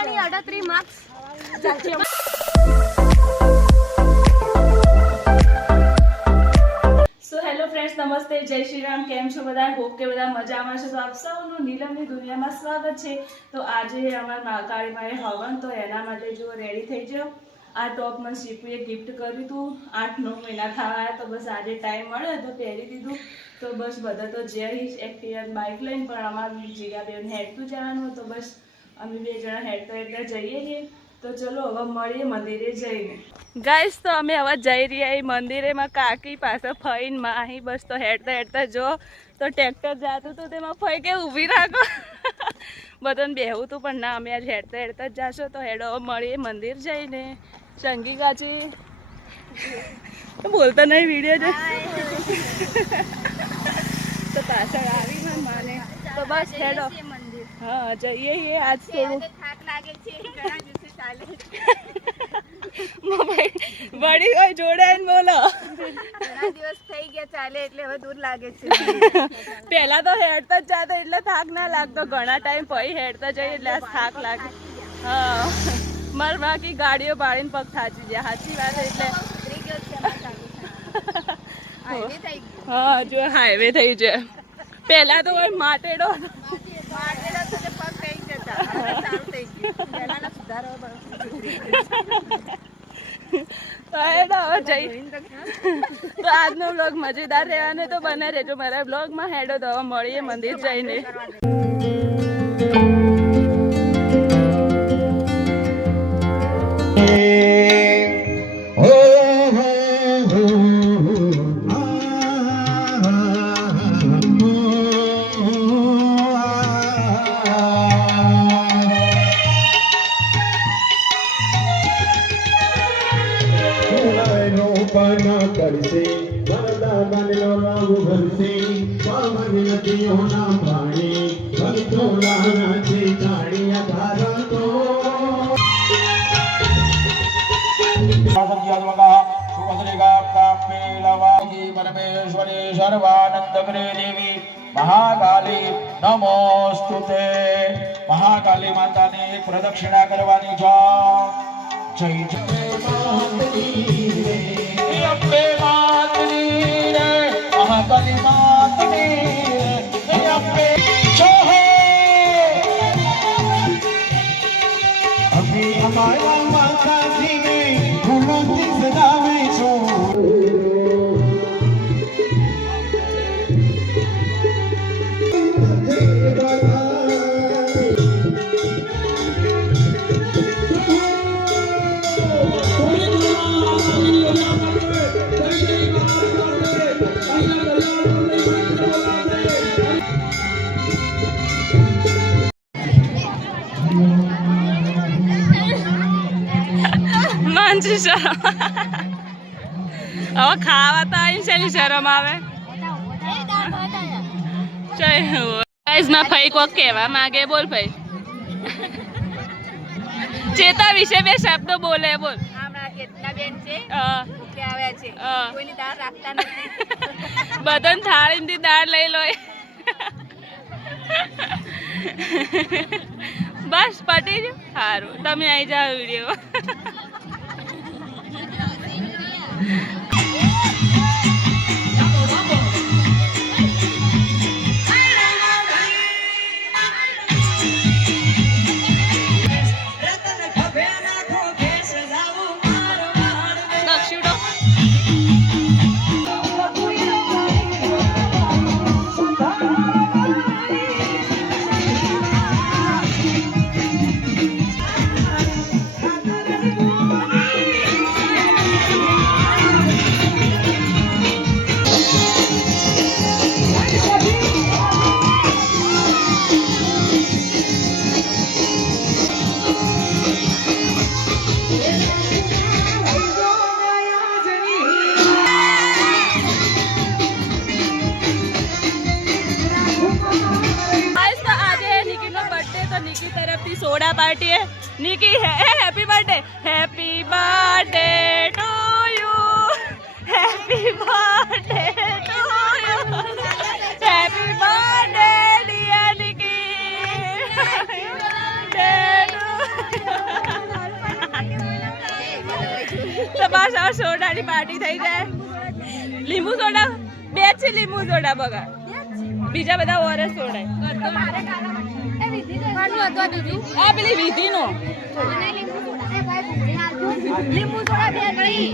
38 marks ચાલશે। Hello friends, નમસ્તે, જય શ્રી રામ। કેમ છો બધા? હોપ કે બધા મજામાં છો। તો આપ સૌનું નીલમની દુનિયામાં સ્વાગત છે। તો આજે અમારા કાળી માએ હવન, તો એના માટે જો રેડી થઈ જાઓ। આ ટોપ મને શીપુએ ગિફ્ટ કર્યું હતું, 8-9 મહિના થવા આવ્યા, તો બસ આજે ટાઈમ મળ્યો તો પહેરી દીધું। તો બસ બધા તો જઈશ એક્ટિવા બાઇક લઈને, પણ અમારું જીગાબેન હેડતું જવાનું, તો બસ અમે 2 જણા હેડતા હેડતા જઈએ છીએ। તો ચલો હવે મળીએ મંદિરે જઈને। ગાઈસ, તો અમે હવે જઈ રહ્યા એ મંદિરે। માં કાકી પાસે ફઈને માહી બસ તો હેડતા હેડતા જો તો ટ્રેક્ટર જાતું તો તેમાં ફઈ કે ઊભી રાખો બધાને બેહવું હતું, પણ ના, અમે આજ હેડતા હેડતા જ જાશો। તો હેડો મળીએ મંદિર જઈને। સંગી કાચી બોલતા નહીં, વિડીયો જો તો પાછળ આવી માને। તો બસ હેડો, હા જઈએ। આજ થોડું થાક લાગે છે, ઘણા દિવસે ચાલે બડી હોય જોડે બોલો, ઘણા દિવસ થઈ ગયા ચાલે એટલે હવે દૂર લાગે છે। પહેલા તો હેડતા જ જાતો એટલે થાક ના લાગતો, ઘણા ટાઈમ પછી હેડતા જઈએ એટલે થાક લાગે। હા, માર બાકી ગાડીઓ પાડીને પગ થાચી ગયા, સાચી વાત। એટલે હા, જો હાઈવે થઈ જાય। પહેલા તો હોય mateડો પગ થઈ જતા, સારું થઈ ગયું, પહેલાના સુધારો તો આજનો બ્લોગ મજેદાર રહેવાનો, તો બને રહેજો મારા બ્લોગમાં। હેડો તો મળીએ મંદિર જઈને। परमेश्वरी सर्वानंदकरे देवी महाकाली नमोस्तुते। महाकाली माता ने एक प्रदक्षिणा करवानी छो। जय जय मातनी रे, अम्बे मातनी रे, महाकाली मातनी रे, अम्बे छो अभी हमारा माता जी ने फूलों की सजावे छो। હવે ખાવા તો આવીને શેની શરમ આવે? માં ભાઈ કોક કહેવા માંગે, બોલ ભાઈ। ચેતા વિશે 2 શબ્દો બોલે, બોલ। બધાને થાળીમાંથી દાળ લઈ લો બસ પટી જ સારું। તમે આવી જાઓ વિડીયો। सोडा पार्टी है निकी है। Happy birthday, happy birthday to you, happy birthday to you, happy birthday dear Nikki. Party થઈ જાય. લીંબુ સોડા 2 છે, લીંબુ સોડા બગા બીજા બધા ઓરેન્જ સોડા. હા પેલી વિધિ નો લીંબુ સોડા 2 ગળી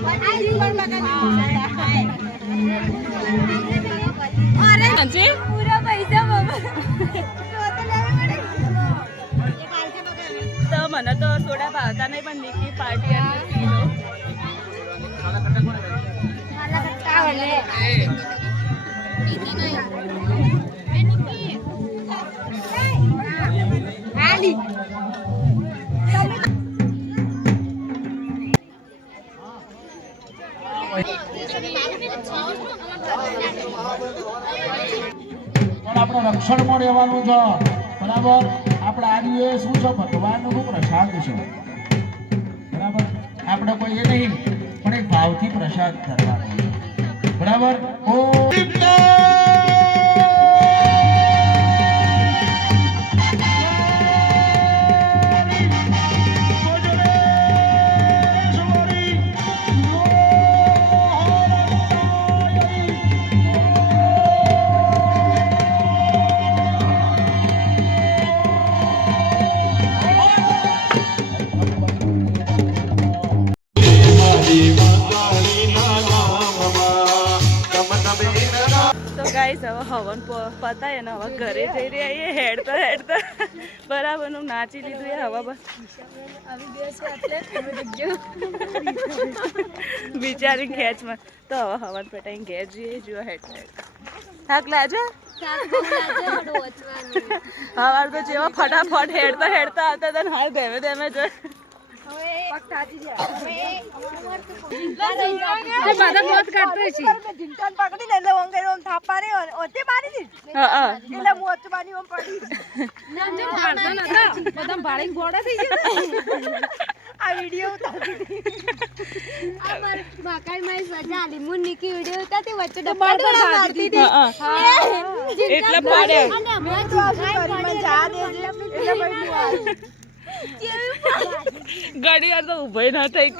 પૂરા પૈસા તો મને તો સોડા ભાવતા નહીં પણ નિકી પાર્ટી પણ આપણે રક્ષણમાં રહેવાનું છે બરાબર. આપણે આ દિવસ શું છે ભગવાનનો પ્રસાદ છે બરાબર. આપણે કોઈ એ નહીં પણ એક ભાવથી પ્રસાદ ધરવાનો બરાબર. ઓ ગાઈસ હવે હવન પતાય ને હવે ઘરે જઈ રહ્યા હેડતા બરાબર નું નાચી લીધું એ હવા બસ બિચારી ખેંચમાં તો હવે હવન પટાઈને ઘેર જઈએ જો હેડતા થાક લાજો હવાર તો જેવા ફટાફટ હેડતા આવતા હતા હાલ ધેમે ધેમે જો એટલે પડે ગાડી યાર તો ઉભો ના થઈ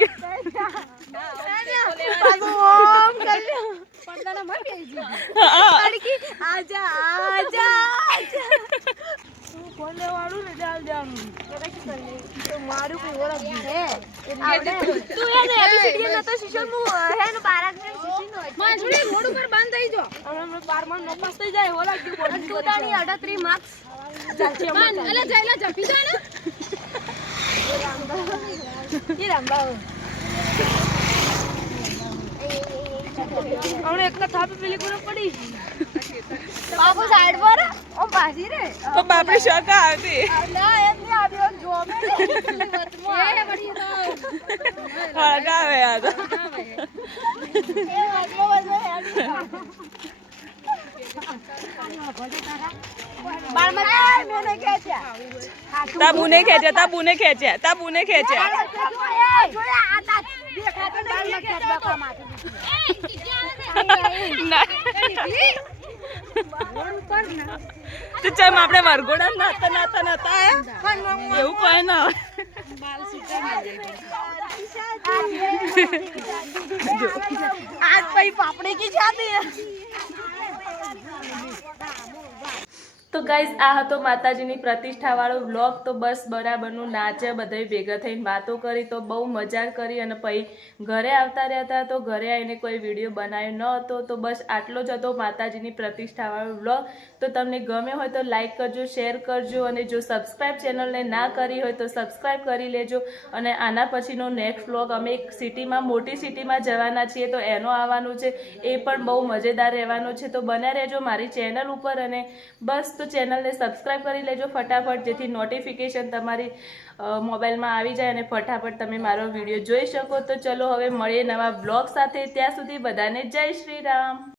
તો બાપડી શોકા આવતી હળગાવે આ તો તાબુને ખેંચ્યા તો ચમ આપણે વરઘોડા નાતા એવું કોઈ ના આજ પછી પાપડી કી જાતી તો ગાઈઝ આ હતો માતાજીની પ્રતિષ્ઠાવાળો વ્લોગ. તો બસ બરાબરનું નાચે બધે ભેગા થઈને વાતો કરી તો બહુ મજા કરી અને પછી ઘરે આવતા રહેતા તો ઘરે આવીને કોઈ વિડીયો બનાવ્યો ન હતો. તો બસ આટલો જ હતો માતાજીની પ્રતિષ્ઠાવાળો વ્લોગ. તો તમને ગમે હોય તો લાઈક કરજો, શેર કરજો અને જો સબસ્ક્રાઈબ ચેનલને ના કરી હોય તો સબસ્ક્રાઈબ કરી લેજો. અને આના પછીનો નેક્સ્ટ વ્લોગ અમે એક સિટીમાં મોટી સિટીમાં જવાના છીએ તો એનો આવવાનું છે, એ પણ બહુ મજેદાર રહેવાનો છે. તો બન્યા રહેજો મારી ચેનલ ઉપર અને બસ તો ચેનલને સબસ્ક્રાઈબ કરી લેજો ફટાફટ, જેથી નોટિફિકેશન તમારી મોબાઈલમાં આવી જાય અને ફટાફટ તમે મારો વિડીયો જોઈ શકો. તો ચલો હવે મળીએ નવા બ્લોગ સાથે. ત્યાં સુધી બધાને જય શ્રી રામ.